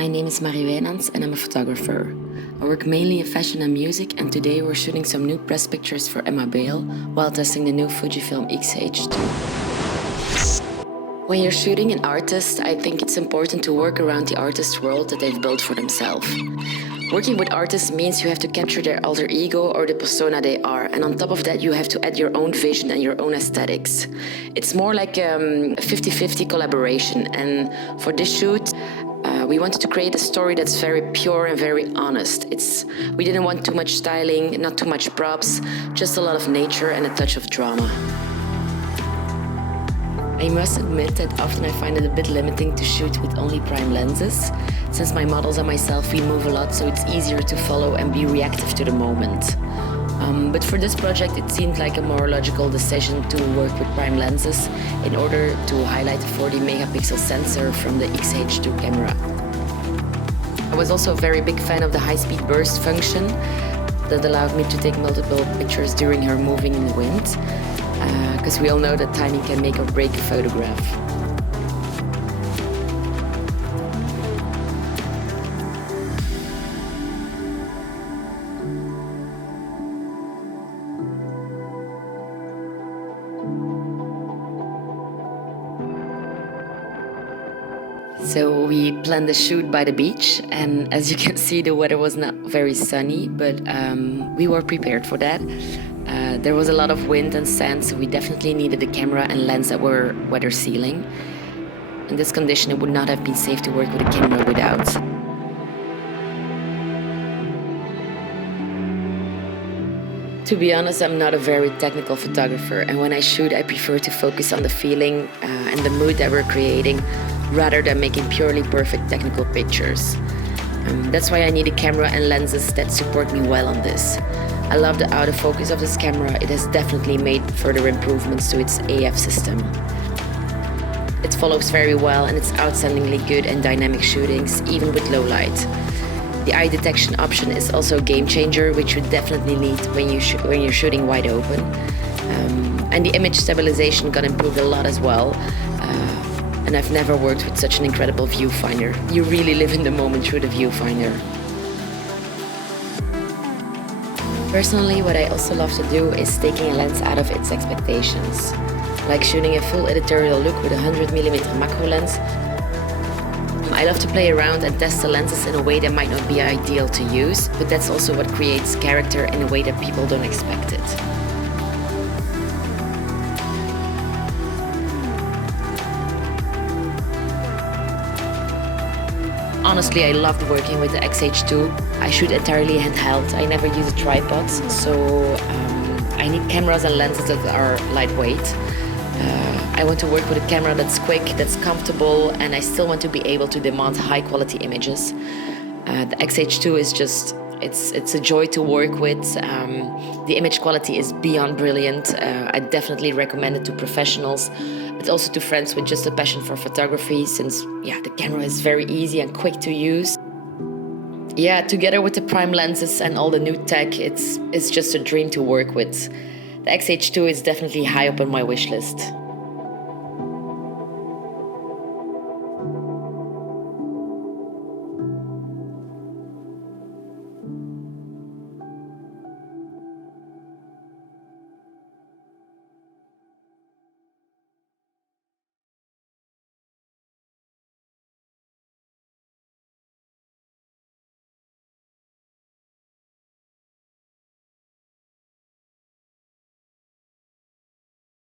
My name is Marie Wynants and I'm a photographer. I work mainly in fashion and music, and today we're shooting some new press pictures for Emma Bale while testing the new FUJIFILM X-H2. When you're shooting an artist, I think it's important to work around the artist's world that they've built for themselves. Working with artists means you have to capture their alter ego or the persona they are, and on top of that you have to add your own vision and your own aesthetics. It's more like a 50-50 collaboration, and for this shoot we wanted to create a story that's very pure and very honest. We didn't want too much styling, not too much props, just a lot of nature and a touch of drama. I must admit that often I find it a bit limiting to shoot with only prime lenses. Since my models and myself, we move a lot, so it's easier to follow and be reactive to the moment. But for this project, it seemed like a more logical decision to work with prime lenses in order to highlight the 40 megapixel sensor from the X-H2 camera. I was also a very big fan of the high-speed burst function that allowed me to take multiple pictures during her moving in the wind, because we all know that timing can make or break a photograph. So we planned the shoot by the beach, and as you can see, the weather was not very sunny, but we were prepared for that. There was a lot of wind and sand, so we definitely needed a camera and lens that were weather sealing. In this condition, it would not have been safe to work with a camera without. To be honest, I'm not a very technical photographer, and when I shoot, I prefer to focus on the feeling and the mood that we're creating, rather than making purely perfect technical pictures. That's why I need a camera and lenses that support me well on this. I love the autofocus of this camera. It has definitely made further improvements to its AF system. It follows very well, and it's outstandingly good in dynamic shootings, even with low light. The eye detection option is also a game changer, which you definitely need when you're shooting wide open. And the image stabilization got improved a lot as well. And I've never worked with such an incredible viewfinder. You really live in the moment through the viewfinder. Personally, what I also love to do is taking a lens out of its expectations. Like shooting a full editorial look with a 100mm macro lens. I love to play around and test the lenses in a way that might not be ideal to use, but that's also what creates character in a way that people don't expect it. Honestly, I loved working with the X-H2. I shoot entirely handheld. I never use a tripod, so I need cameras and lenses that are lightweight. I want to work with a camera that's quick, that's comfortable, and I still want to be able to demand high-quality images. The X-H2 is just, it's a joy to work with. The image quality is beyond brilliant. I definitely recommend it to professionals, but also to friends with just a passion for photography, since the camera is very easy and quick to use. Together with the prime lenses and all the new tech, it's just a dream to work with. The X-H2 is definitely high up on my wish list.